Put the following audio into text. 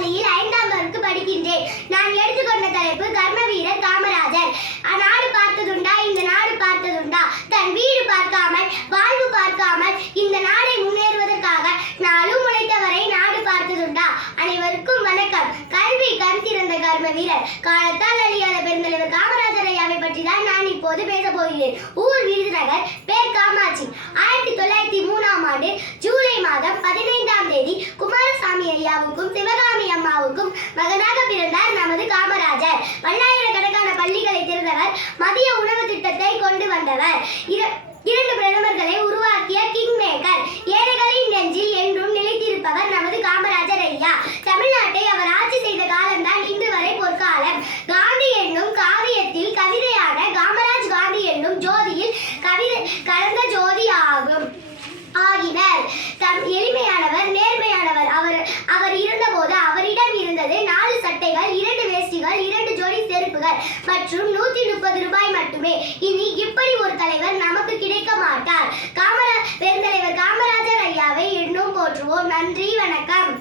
பள்ளியில் 5ஆம் வகுப்பு படிக்கின்றேன். நான் எடுத்துக்கொண்ட தலைப்பு கர்ம வீரர் காமராஜர். நாடு பார்த்ததுண்டா, இந்த நாடு பார்த்ததுண்டா, தன் வீடு பார்க்காமல் வாழ்வு பார்க்காமல் இந்த நாடை முன்னேறுவதற்காக நாளும் உழைத்தவரை நாடு பார்த்ததுண்டா. அனைவருக்கும் வணக்கம். கல்வி கண் திறந்த கர்ம வீரர், காலத்தால் அழியாத பெருந்தலைவர் காமராஜர் ஐயாவை பற்றி தான் நான் இப்போது பேச போகிறேன். ஊர் விருதுநகர், பேர் காமாட்சி. 1903ஆம் ஆண்டு ஜூலை மாதம் 15ஆம் தேதி குமாரசாமி ஐயாவுக்கும் சிவகாமி அம்மாவுக்கும் மகனாக பிறந்தார் நமது காமராஜர். பல்லாயிரக்கணக்கான பள்ளிகளை திறந்தவர், மதிய உணவு திட்டத்தை கொண்டு வந்தவர், 2 பிரதமர்களை உருவாக்கிய கிங் மேக்கர், ஏழைகளின் நெஞ்சில் என்றும் நிலைத்திருப்பவர் நமது காமராஜர் ஐயா. தமிழ்நாட்டை அவர் ஆட்சி செய்த காலம்தான் இன்று வரை பொற்காலம். காந்தி என்னும் காவியத்தில் கவிதையான காமராஜ், காந்தி என்னும் ஜோதியில் கவிதை கலந்த ஜோதி ஆகினர். எளிமையானவர், நேர்மையானவர். அவர் இருந்தபோது அவரிடம் இருந்தது 4 சட்டைகள், 2 வேஷ்டிகள், 2 ஜோடி செருப்புகள் மற்றும் 130 ரூபாய் மட்டுமே. இனி இப்படி ஒரு தலைவர் நமக்கு கிடைக்க மாட்டார். பெருந்தலைவர் காமராஜர் ஐயாவை இன்னும் போற்றுவோம். நன்றி, வணக்கம்.